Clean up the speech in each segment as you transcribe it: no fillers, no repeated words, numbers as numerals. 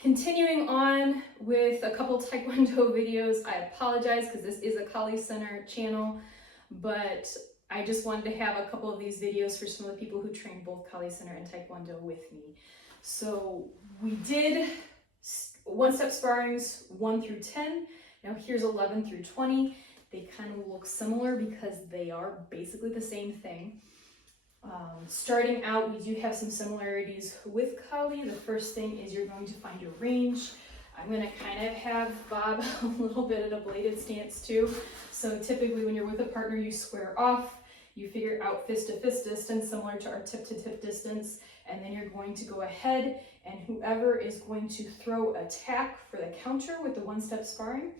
Continuing on with a couple Taekwondo videos, I apologize because this is a Kali Center channel, but I just wanted to have a couple of these videos for some of the people who train both Kali Center and Taekwondo with me. So we did one-step sparrings 1 through 10. Now here's 11 through 20. They kind of look similar because they are basically the same thing. Starting out, we do have some similarities with Kali. The first thing is you're going to find your range. I'm going to kind of have Bob a little bit at a bladed stance too. So typically when you're with a partner, you square off, you figure out fist to fist distance similar to our tip to tip distance, and then you're going to go ahead and whoever is going to throw attack for the counter with the one-step sparring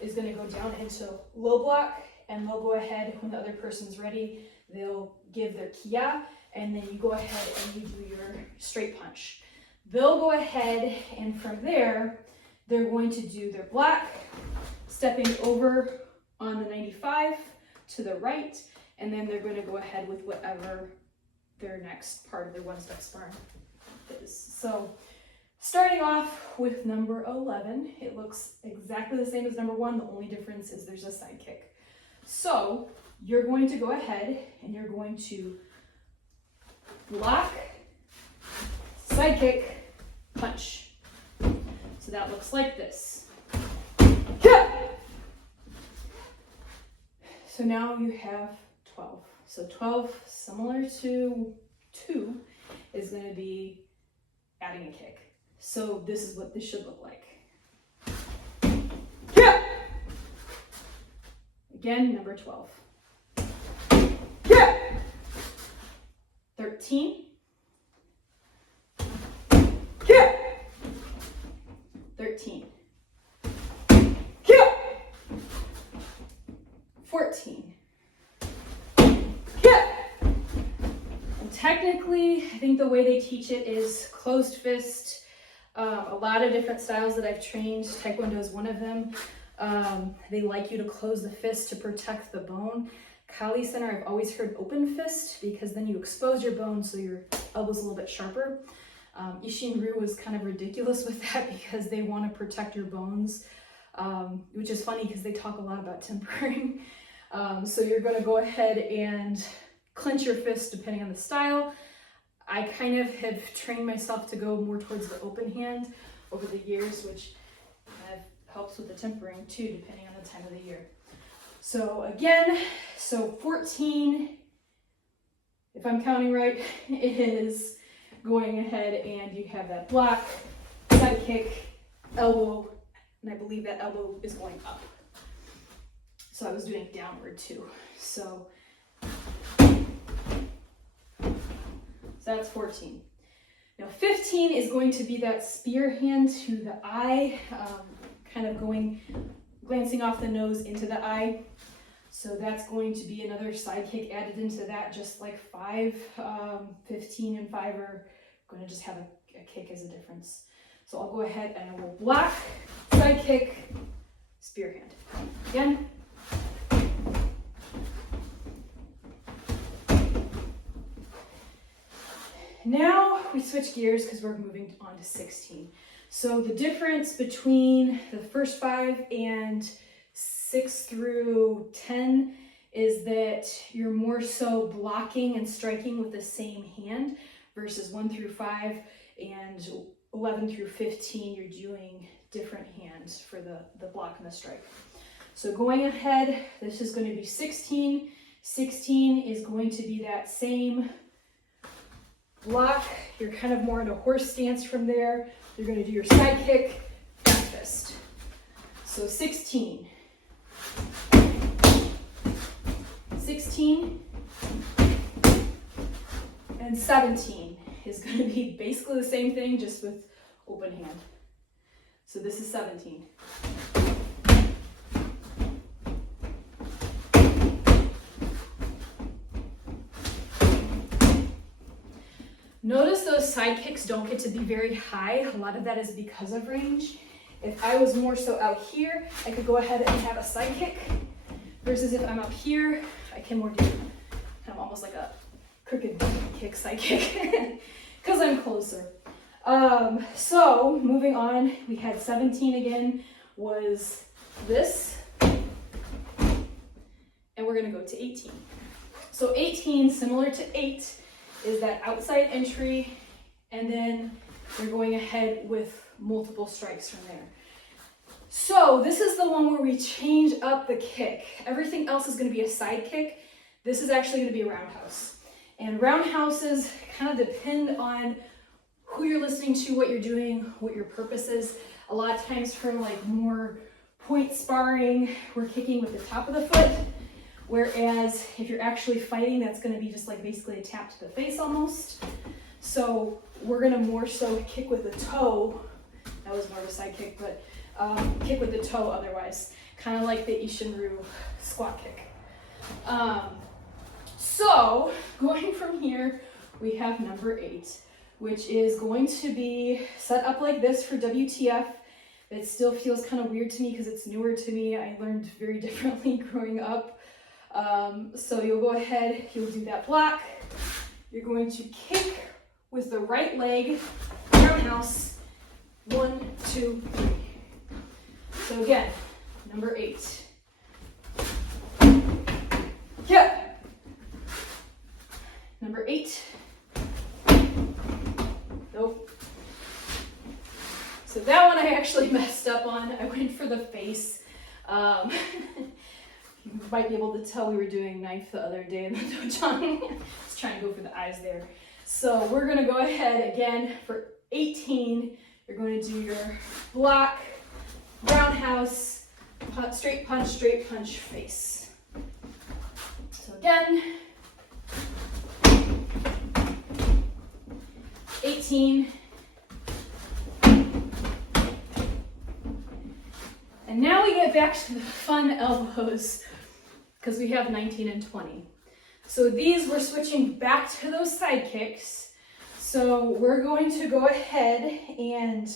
is going to go down into low block, and they'll go ahead when the other person's ready. They'll give their kia, and then you go ahead and you do your straight punch. They'll go ahead, and from there, they're going to do their block, stepping over on the 95 to the right, and then they're going to go ahead with whatever their next part of their one-step sparring is. So starting off with number 11, it looks exactly the same as number 1. The only difference is there's a side kick. So you're going to go ahead and you're going to block, side kick, punch. So that looks like this. So now you have 12. So 12, similar to 2, is going to be adding a kick. So this is what this should look like. Again, number 12. 13. 13. 14. And technically, I think the way they teach it is closed fist. A lot of different styles that I've trained, Taekwondo is one of them. They like you to close the fist to protect the bone. Kali Center, I've always heard open fist because then you expose your bone so your elbow's a little bit sharper. Ishin Ryu was kind of ridiculous with that because they want to protect your bones, which is funny because they talk a lot about tempering. So you're going to go ahead and clench your fist depending on the style. I kind of have trained myself to go more towards the open hand over the years, which kind of helps with the tempering too, depending on the time of the year. So again, 14, if I'm counting right, is going ahead and you have that block, side kick, elbow, and I believe that elbow is going up. So I was doing downward too. So that's 14. Now 15 is going to be that spear hand to the eye, kind of glancing off the nose into the eye. So that's going to be another side kick added into that, just like 5, 15 and 5 are going to just have a kick as a difference. So I'll go ahead and I will block, side kick, spear hand. Again. Now we switch gears because we're moving on to 16. So the difference between the first 5 and 6 through 10 is that you're more so blocking and striking with the same hand versus 1 through 5 and 11 through 15, you're doing different hands for the block and the strike. So going ahead, this is going to be 16. 16 is going to be that same block. You're kind of more in a horse stance from there. You're going to do your side kick, back fist. So 16. 16 and 17 is going to be basically the same thing, just with open hand. So this is 17. Notice those side kicks don't get to be very high. A lot of that is because of range. If I was more so out here, I could go ahead and have a side kick, versus if I'm up here, I can more do kind of almost like a crooked kick, side kick, because I'm closer. So moving on, we had 17 again, was this, and we're gonna go to 18. So 18, similar to 8, is that outside entry, and then you're going ahead with multiple strikes from there. So this is the one where we change up the kick. Everything else is gonna be a side kick. This is actually gonna be a roundhouse. And roundhouses kind of depend on who you're listening to, what you're doing, what your purpose is. A lot of times for like more point sparring, we're kicking with the top of the foot. Whereas if you're actually fighting, that's gonna be just like basically a tap to the face almost. So we're gonna more so kick with the toe. That was more of a side kick, but kick with the toe otherwise. Kind of like the Ishinryu squat kick. So going from here, we have number 8, which is going to be set up like this for WTF. It still feels kind of weird to me because it's newer to me. I learned very differently growing up. So you'll go ahead, you'll do that block. You're going to kick with the right leg, roundhouse, 1, 2, 3. So again, number 8. Yeah. Number 8. Nope. So that one I actually messed up on. I went for the face. You might be able to tell we were doing knife the other day in the dojang. Just trying to go for the eyes there. So we're gonna go ahead again for 18. You're going to do your block, roundhouse, straight punch, face. So again, 18. And now we get back to the fun elbows because we have 19 and 20. So these we're switching back to those side kicks. So we're going to go ahead and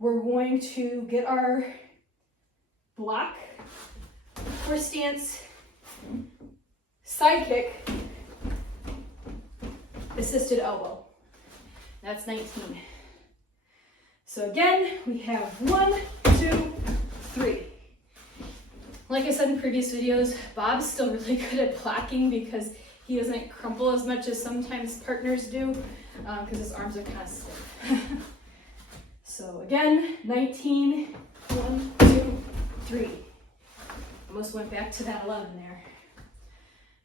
we're going to get our block for stance, side kick, assisted elbow. That's 19. So again, we have 1, 2, 3. Like I said in previous videos, Bob's still really good at blocking because he doesn't crumple as much as sometimes partners do because his arms are kind of stiff. So again, 19, 1, 2, 3. Almost went back to that 11 there.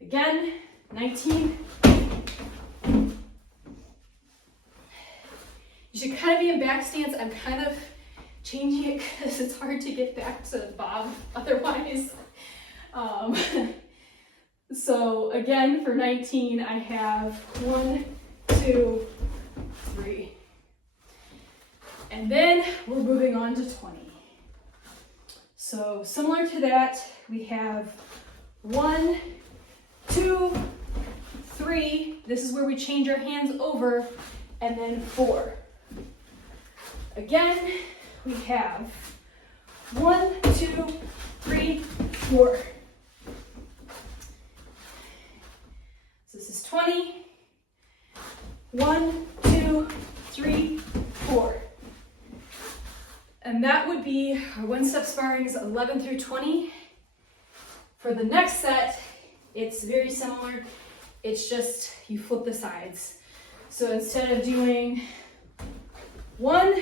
Again, 19. You should kind of be in back stance. I'm kind of changing it because it's hard to get back to Bob otherwise. So again, for 19, I have 1, 2, 3. And then we're moving on to 20. So similar to that, we have 1, 2, 3. This is where we change our hands over, and then 4. Again, we have 1, 2, 3, 4. So this is 20. 1, 2, 3, 4. And that would be our one-step sparrings 11 through 20. For the next set, it's very similar. It's just you flip the sides. So instead of doing 1,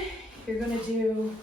you're going to do